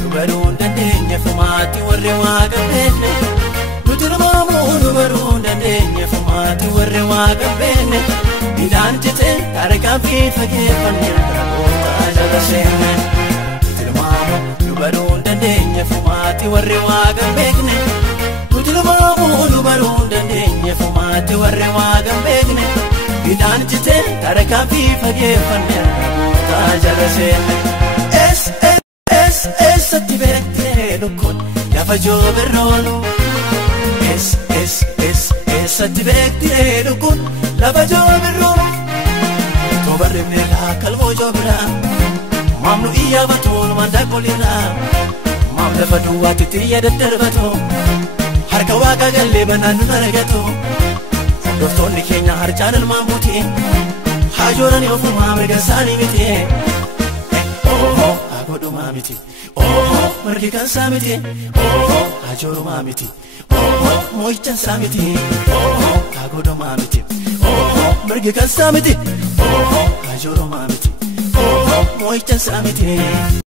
Nubaruun dandeenya fumaatti warri waaqa beekne. Nutilmaamu nubaruun dandeenya fumaatti warri waaqa beekne. Midhaan jite harkaan fi fageeffannee gooftaa jala seenne. Nutilmaamu nubaruun dandeenya fumaatti warri waaqa beekne. Nutilmaamu nubaruun dandeenya fumaatti warri waaqa beekne. Midhaan jite harkaan fi fageeffannee gooftaa jala seenne. Ati beekte lukkuun lafa jooberroonu. Ati beekte lukkuun lafa jooberroonu. Tobarri meeqa kalmoo joobiraa. Maamnu iyyaa batuun manda qoliraa. Maam lafa duwwaatti xiyya daddarbatu. Harka waaqa gallee banaan nun argatu. Hordoftoonni keenya harcaan ilmaan butii. Haajooranii ofumaa mirga isaanii miti. Godhumaa miti. Margi kan saamiti. Haajorumaa miti. Moo'ichaan saamiti. Godhumaa miti. Margi kan saamiti. Haajorumaa miti. Moo'ichaan saamiti.